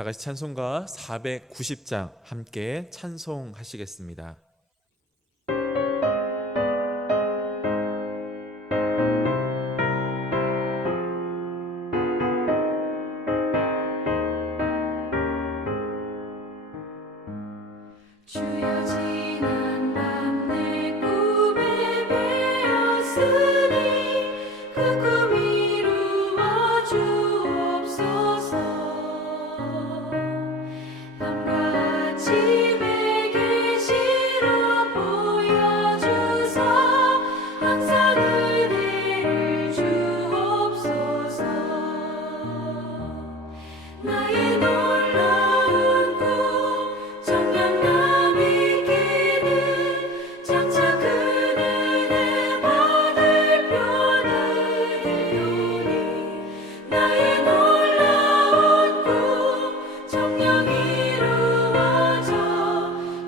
다 같이 찬송가 490장 함께 찬송하시겠습니다. 주여 지난 밤 내 꿈에 배었으니 그 꿈 이루어 주옵소서. 밤과 아침에 계시로 보여주사 항상 은혜를 주옵소서. 나의 놀라운 꿈 정녕 이기는 장차 큰 은혜 받을 표는 되오니 나의 놀라운 꿈 정녕 이루어져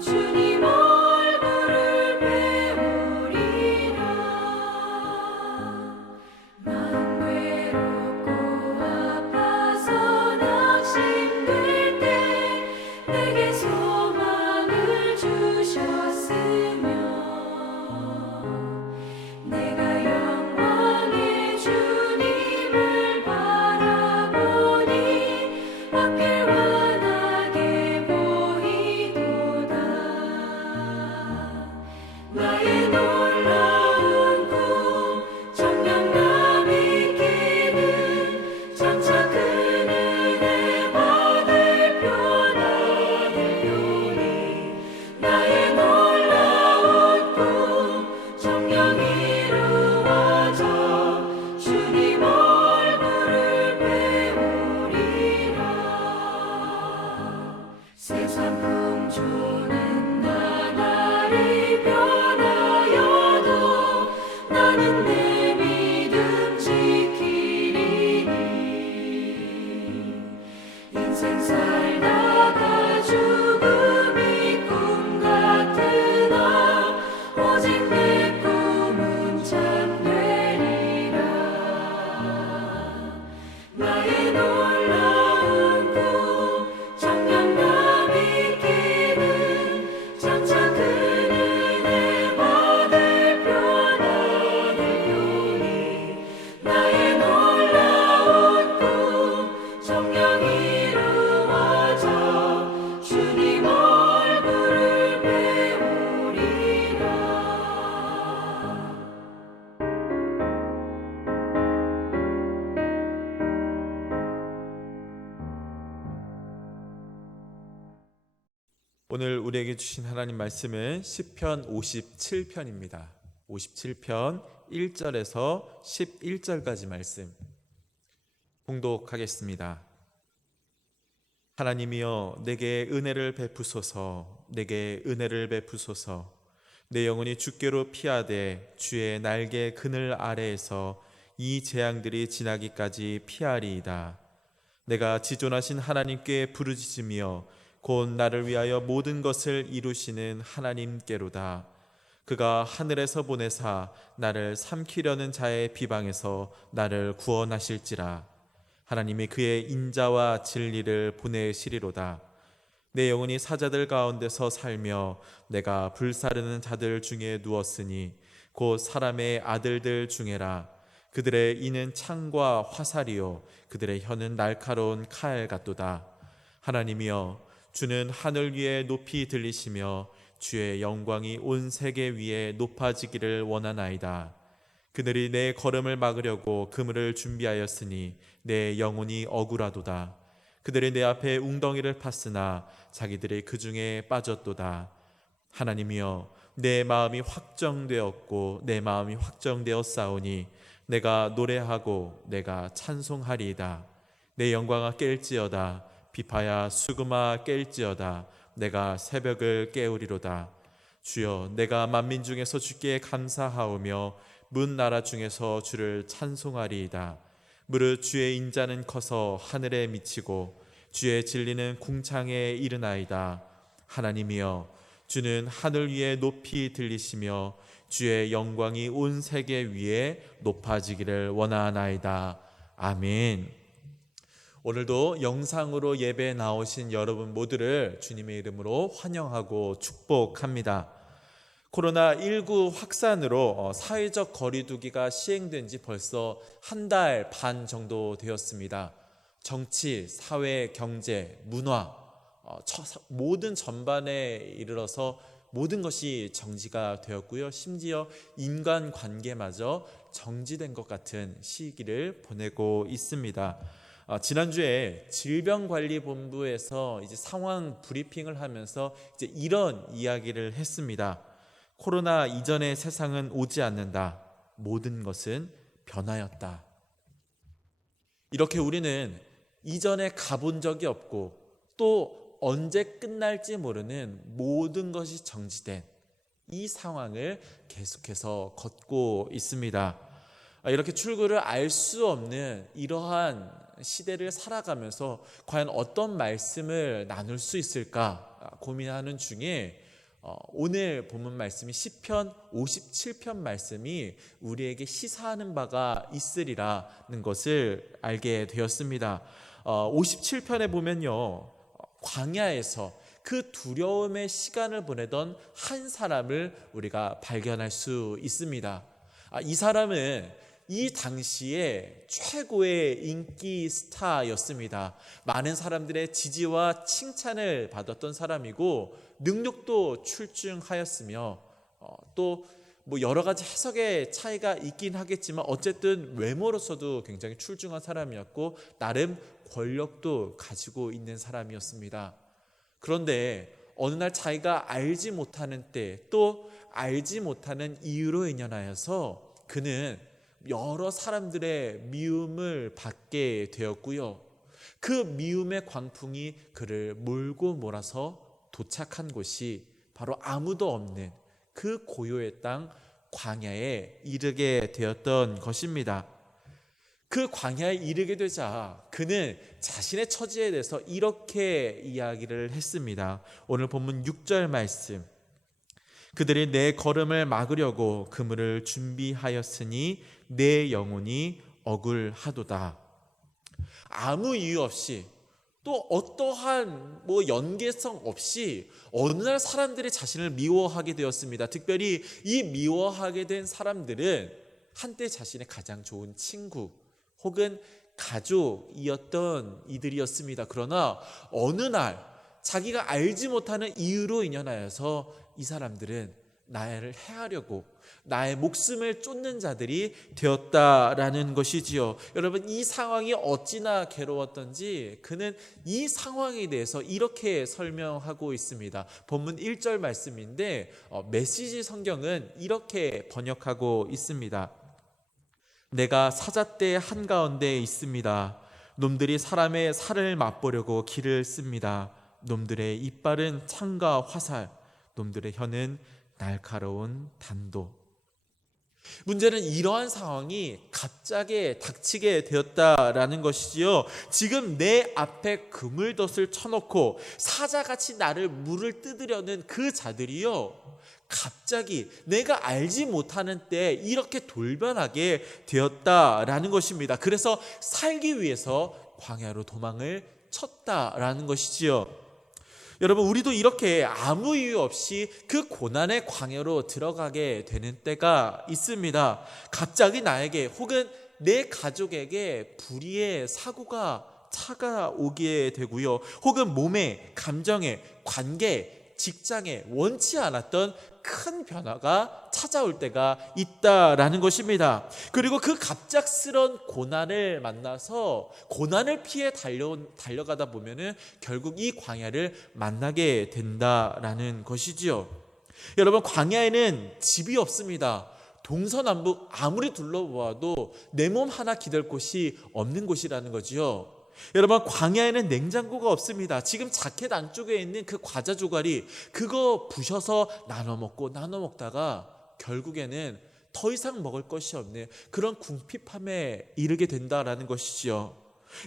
주님 얼굴을 배우리라. 마음 괴롭고 아파서 낙심될 때 내게 소망을 주셨으며 내가 영광의 주님을 바라보니 앞길 환하게 보이도다. 나의 놀라운 꿈 정녕 이기는 장차 큰 은혜 받을 표나 되오니 나의 놀라운 꿈 정녕 이루어져 주님 얼굴을 배우리라. 세상 풍조는 나날이 변하여도 나는 내 믿음 지키리니 인생 살다가 죽음이 꿈 같으나 오직 내 꿈은 참되리라. 나의 놀라운 꿈 정녕 이기는 장차 큰 은혜 받을 표나 되오니 나의 놀라운 꿈 정녕 이루어져 주님 얼굴을 배우리라. 오늘 우리에게 주신 하나님 말씀은 시편 57편입니다. 57편 1절에서 11절까지 말씀 봉독하겠습니다. 하나님이여 내게 은혜를 베푸소서. 내게 은혜를 베푸소서. 내 영혼이 주께로 피하되 주의 날개 그늘 아래에서 이 재앙들이 지나기까지 피하리이다. 내가 지존하신 하나님께 부르짖으며 곧 나를 위하여 모든 것을 이루시는 하나님께로다. 그가 하늘에서 보내사 나를 삼키려는 자의 비방에서 나를 구원하실지라. 하나님이 그의 인자와 진리를 보내시리로다. 내 영혼이 사자들 가운데서 살며 내가 불사르는 자들 중에 누웠으니 곧 사람의 아들들 중에라. 그들의 이는 창과 화살이요 그들의 혀는 날카로운 칼 같도다. 하나님이여 주는 하늘 위에 높이 들리시며 주의 영광이 온 세계 위에 높아지기를 원하나이다. 그들이 내 걸음을 막으려고 그물을 준비하였으니 내 영혼이 억울하도다. 그들이 내 앞에 웅덩이를 팠으나 자기들이 그 중에 빠졌도다. 하나님이여 내 마음이 확정되었고 내 마음이 확정되었사오니 내가 노래하고 내가 찬송하리이다. 내 영광아 깰지어다. 비파야 수금아 깰지어다. 내가 새벽을 깨우리로다. 주여 내가 만민 중에서 주께 감사하오며 문 나라 중에서 주를 찬송하리이다. 무릇 주의 인자는 커서 하늘에 미치고 주의 진리는 궁창에 이르나이다. 하나님이여 주는 하늘 위에 높이 들리시며 주의 영광이 온 세계 위에 높아지기를 원하나이다. 아멘. 오늘도 영상으로 예배에 나오신 여러분 모두를 주님의 이름으로 환영하고 축복합니다. 코로나19 확산으로 사회적 거리두기가 시행된 지 벌써 한 달 반 정도 되었습니다. 정치, 사회, 경제, 문화 모든 전반에 이르러서 모든 것이 정지가 되었고요. 심지어 인간관계마저 정지된 것 같은 시기를 보내고 있습니다. 지난주에 질병관리본부에서 이제 상황 브리핑을 하면서 이제 이런 이야기를 했습니다. 코로나 이전의 세상은 오지 않는다. 모든 것은 변하였다. 이렇게 우리는 이전에 가본 적이 없고 또 언제 끝날지 모르는 모든 것이 정지된 이 상황을 계속해서 걷고 있습니다. 이렇게 출구를 알 수 없는 이러한 시대를 살아가면서 과연 어떤 말씀을 나눌 수 있을까 고민하는 중에 오늘 본문 말씀이 시편 57편 말씀이 우리에게 시사하는 바가 있으리라는 것을 알게 되었습니다. 57편에 보면요, 광야에서 그 두려움의 시간을 보내던 한 사람을 우리가 발견할 수 있습니다. 이 사람은 이 당시에 최고의 인기 스타였습니다. 많은 사람들의 지지와 칭찬을 받았던 사람이고 능력도 출중하였으며 또 여러 가지 해석의 차이가 있긴 하겠지만 어쨌든 외모로서도 굉장히 출중한 사람이었고 나름 권력도 가지고 있는 사람이었습니다. 그런데 어느 날 자기가 알지 못하는 때 또 알지 못하는 이유로 인연하여서 그는 여러 사람들의 미움을 받게 되었고요. 그 미움의 광풍이 그를 몰고 몰아서 도착한 곳이 바로 아무도 없는 그 고요의 땅 광야에 이르게 되었던 것입니다. 그 광야에 이르게 되자 그는 자신의 처지에 대해서 이렇게 이야기를 했습니다. 오늘 본문 6절 말씀. 그들이 내 걸음을 막으려고 그물을 준비하였으니 내 영혼이 억울하도다. 아무 이유 없이 또 어떠한 연계성 없이 어느 날 사람들이 자신을 미워하게 되었습니다. 특별히 이 미워하게 된 사람들은 한때 자신의 가장 좋은 친구 혹은 가족이었던 이들이었습니다. 그러나 어느 날 자기가 알지 못하는 이유로 인연하여서 이 사람들은 나를 해하려고 나의 목숨을 쫓는 자들이 되었다라는 것이지요. 여러분, 이 상황이 어찌나 괴로웠던지 그는 이 상황에 대해서 이렇게 설명하고 있습니다. 본문 1절 말씀인데 메시지 성경은 이렇게 번역하고 있습니다. 내가 사잣대 한가운데 있습니다. 놈들이 사람의 살을 맛보려고 기를 씁니다. 놈들의 이빨은 창과 화살, 놈들의 혀는 날카로운 단도. 문제는 이러한 상황이 갑자기 닥치게 되었다라는 것이지요. 지금 내 앞에 그물덫을 쳐놓고 사자같이 나를 물을 뜯으려는 그 자들이요, 갑자기 내가 알지 못하는 때에 이렇게 돌변하게 되었다라는 것입니다. 그래서 살기 위해서 광야로 도망을 쳤다라는 것이지요. 여러분, 우리도 이렇게 아무 이유 없이 그 고난의 광야로 들어가게 되는 때가 있습니다. 갑자기 나에게 혹은 내 가족에게 불의의 사고가 찾아오게 되고요. 혹은 몸에, 감정에, 관계, 직장에 원치 않았던 큰 변화가 찾아올 때가 있다라는 것입니다. 그리고 그 갑작스런 고난을 만나서 고난을 피해 달려가다 보면은 결국 이 광야를 만나게 된다라는 것이지요. 여러분, 광야에는 집이 없습니다. 동서남북 아무리 둘러보아도 내 몸 하나 기댈 곳이 없는 곳이라는 거지요. 여러분, 광야에는 냉장고가 없습니다. 지금 자켓 안쪽에 있는 그 과자 조각이 그거 부셔서 나눠 먹다가 결국에는 더 이상 먹을 것이 없는 그런 궁핍함에 이르게 된다라는 것이지요.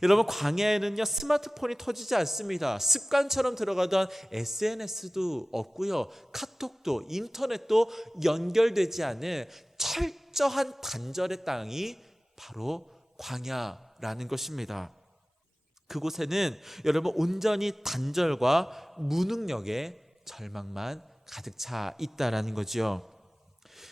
여러분, 광야에는요 스마트폰이 터지지 않습니다. 습관처럼 들어가던 SNS도 없고요, 카톡도 인터넷도 연결되지 않은 철저한 단절의 땅이 바로 광야라는 것입니다. 그곳에는 여러분 온전히 단절과 무능력의 절망만 가득 차 있다라는 거죠.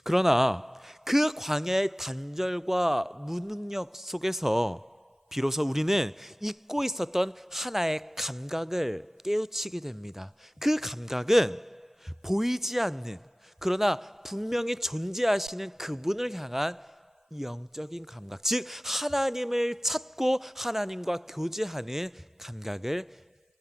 그러나 그 광야의 단절과 무능력 속에서 비로소 우리는 잊고 있었던 하나의 감각을 깨우치게 됩니다. 그 감각은 보이지 않는, 그러나 분명히 존재하시는 그분을 향한 영적인 감각, 즉 하나님을 찾고 하나님과 교제하는 감각을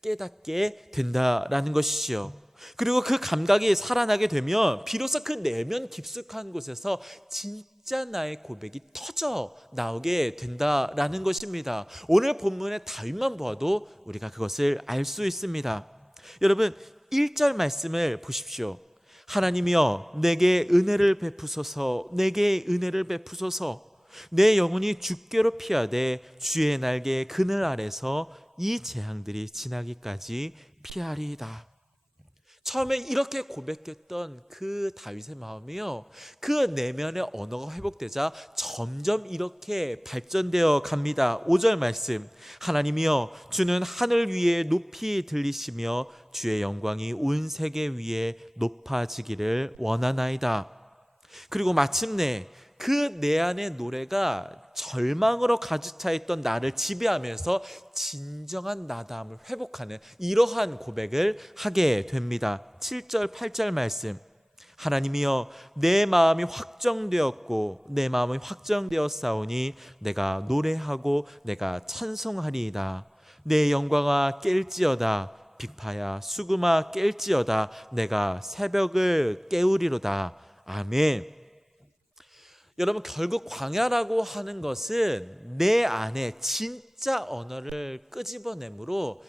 깨닫게 된다라는 것이지요. 그리고 그 감각이 살아나게 되면 비로소 그 내면 깊숙한 곳에서 진짜 나의 고백이 터져 나오게 된다라는 것입니다. 오늘 본문의 다윗만 보아도 우리가 그것을 알 수 있습니다. 여러분 1절 말씀을 보십시오. 하나님이여 내게 은혜를 베푸소서, 내게 은혜를 베푸소서. 내 영혼이 주께로 피하되 주의 날개의 그늘 아래서 이 재앙들이 지나기까지 피하리이다. 처음에 이렇게 고백했던 그 다윗의 마음이요, 그 내면의 언어가 회복되자 점점 이렇게 발전되어 갑니다. 5절 말씀, 하나님이여 주는 하늘 위에 높이 들리시며 주의 영광이 온 세계 위에 높아지기를 원하나이다. 그리고 마침내 그 내 안의 노래가 절망으로 가득 차 있던 나를 지배하면서 진정한 나다움을 회복하는 이러한 고백을 하게 됩니다. 7절 8절 말씀, 하나님이여 내 마음이 확정되었고 내 마음이 확정되었사오니 내가 노래하고 내가 찬송하리이다. 내 영광아 깰지어다. 비파야 수금아 깰지어다. 내가 새벽을 깨우리로다. 아멘. 여러분 결국 광야라고 하는 것은 내 안에 진짜 언어를 끄집어내므로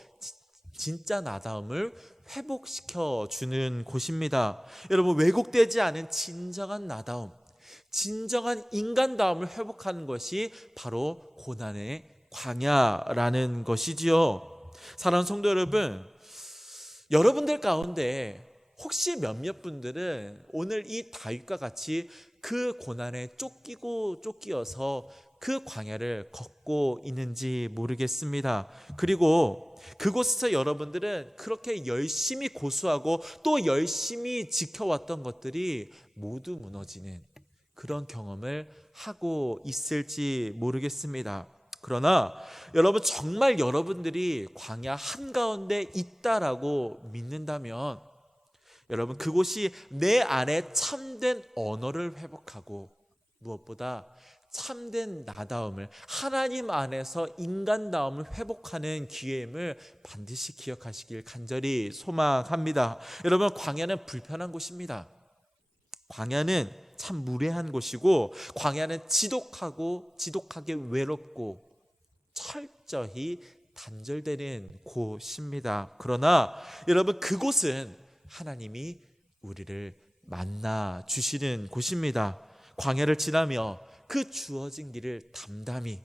진짜 나다움을 회복시켜 주는 곳입니다. 여러분 왜곡되지 않은 진정한 나다움, 진정한 인간다움을 회복하는 것이 바로 고난의 광야라는 것이지요. 사랑하는 성도 여러분, 여러분들 가운데 혹시 몇몇 분들은 오늘 이 다윗과 같이 그 고난에 쫓기어서 그 광야를 걷고 있는지 모르겠습니다. 그리고 그곳에서 여러분들은 그렇게 열심히 고수하고 또 열심히 지켜왔던 것들이 모두 무너지는 그런 경험을 하고 있을지 모르겠습니다. 그러나 여러분 정말 여러분들이 광야 한가운데 있다라고 믿는다면 여러분 그곳이 내 안에 참된 언어를 회복하고 무엇보다 참된 나다움을, 하나님 안에서 인간다움을 회복하는 기회임을 반드시 기억하시길 간절히 소망합니다. 여러분 광야는 불편한 곳입니다. 광야는 참 무례한 곳이고 광야는 지독하게 외롭고 철저히 단절되는 곳입니다. 그러나 여러분 그곳은 하나님이 우리를 만나 주시는 곳입니다. 광야를 지나며 그 주어진 길을 담담히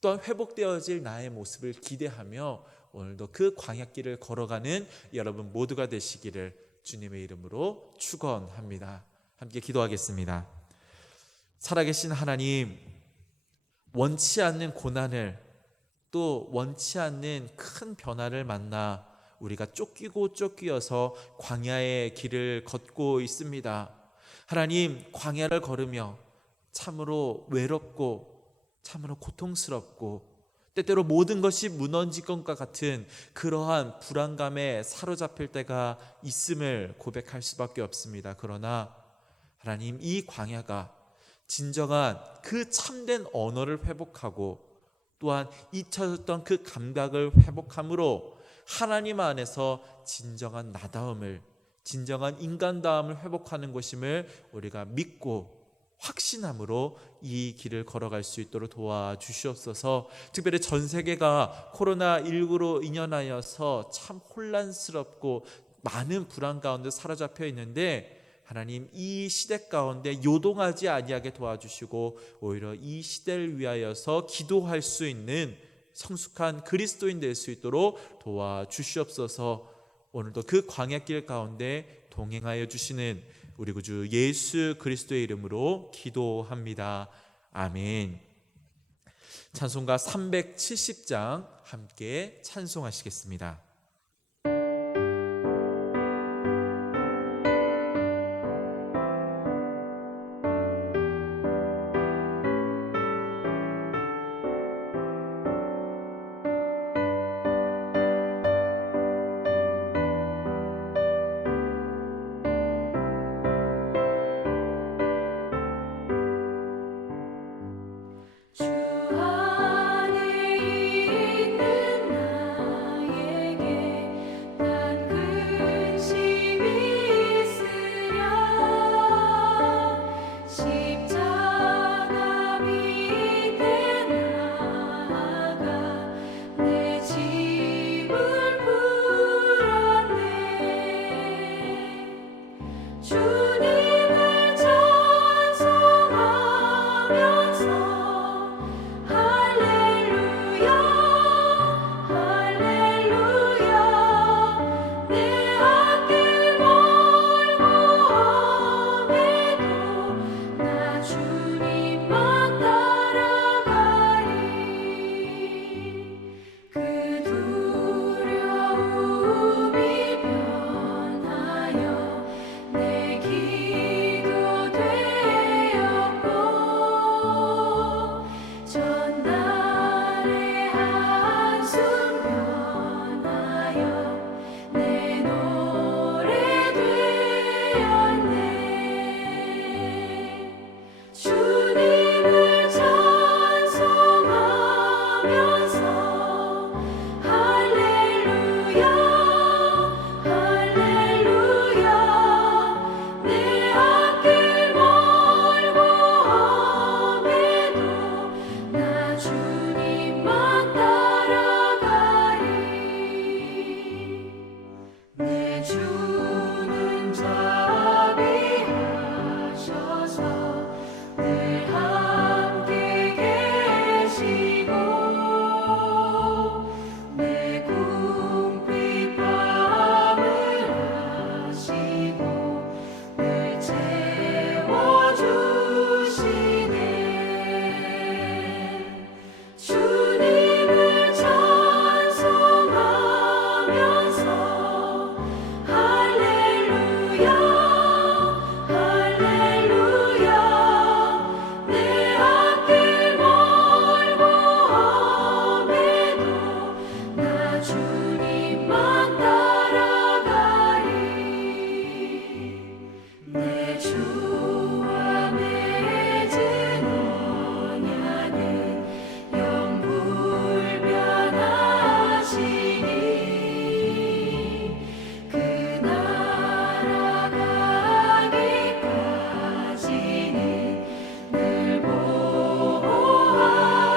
또한 회복되어질 나의 모습을 기대하며 오늘도 그 광야길을 걸어가는 여러분 모두가 되시기를 주님의 이름으로 축원합니다. 함께 기도하겠습니다. 살아계신 하나님, 원치 않는 고난을 또 원치 않는 큰 변화를 만나 우리가 쫓기어서 광야의 길을 걷고 있습니다. 하나님, 광야를 걸으며 참으로 외롭고 참으로 고통스럽고 때때로 모든 것이 무너질 것과 같은 그러한 불안감에 사로잡힐 때가 있음을 고백할 수밖에 없습니다. 그러나 하나님, 이 광야가 진정한 그 참된 언어를 회복하고 또한 잊혀졌던 그 감각을 회복함으로 하나님 안에서 진정한 나다움을, 진정한 인간다움을 회복하는 것임을 우리가 믿고 확신함으로 이 길을 걸어갈 수 있도록 도와주시옵소서. 특별히 전 세계가 코로나19로 인연하여서 참 혼란스럽고 많은 불안 가운데 사로잡혀 있는데 하나님, 이 시대 가운데 요동하지 아니하게 도와주시고 오히려 이 시대를 위하여서 기도할 수 있는 성숙한 그리스도인 될 수 있도록 도와주시옵소서. 오늘도 그 광야길 가운데 동행하여 주시는 우리 구주 예수 그리스도의 이름으로 기도합니다. 아멘. 찬송가 370장 함께 찬송하시겠습니다. 주 안에 있는 나에게 난 근심이 있으랴 십자가 밑에 나아가 내 짐을 풀었네 주님을 찬송하면서 할렐루야 할렐루야 내 앞길 멀고 험해도 나 주님만 따라가리 그 두려움이 변하여 내 기도 되었고 전날의 한숨 변하여 내 노래 되었네 주님을 찬송하면서 할렐루야 할렐루야 내 앞길 멀고 험해도 나 주님만 따라가리 내 주는 자비하셔서 늘 함께 계시고 내 궁핍함을 아시고 늘 채워주시네 주님을 찬송하면서 할렐루야 할렐루야 내 앞길 멀고 험해도 나 주님만 따라가리 내 주와 맺은 언약은 영불변하시니 그 나라 가기까지는 늘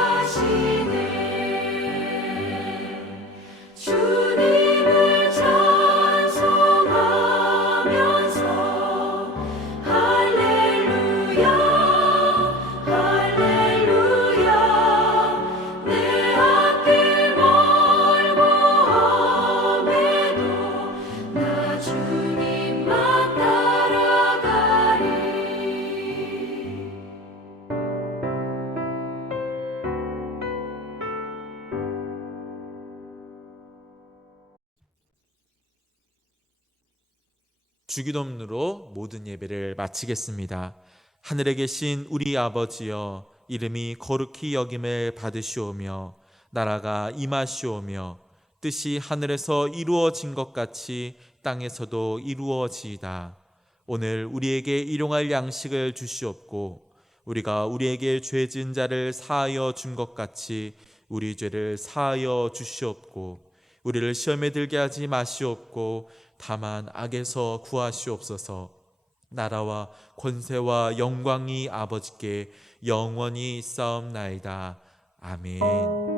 보호하시네 주님을 찬송하면서 할렐루야 할렐루야 내 앞길 멀고 험해도 나 주님만 따라가리 주기도문으로 모든 예배를 마치겠습니다. 하늘에 계신 우리 아버지여 이름이 거룩히 여김을 받으시오며 나라가 임하시오며 뜻이 하늘에서 이루어진 것 같이 땅에서도 이루어지이다. 오늘 우리에게 일용할 양식을 주시옵고 우리가 우리에게 죄 지은 자를 사하여 준 것 같이 우리 죄를 사하여 주시옵고 우리를 시험에 들게 하지 마시옵고 다만 악에서 구하시옵소서. 나라와 권세와 영광이 아버지께 영원히 있사옵나이다. 아멘.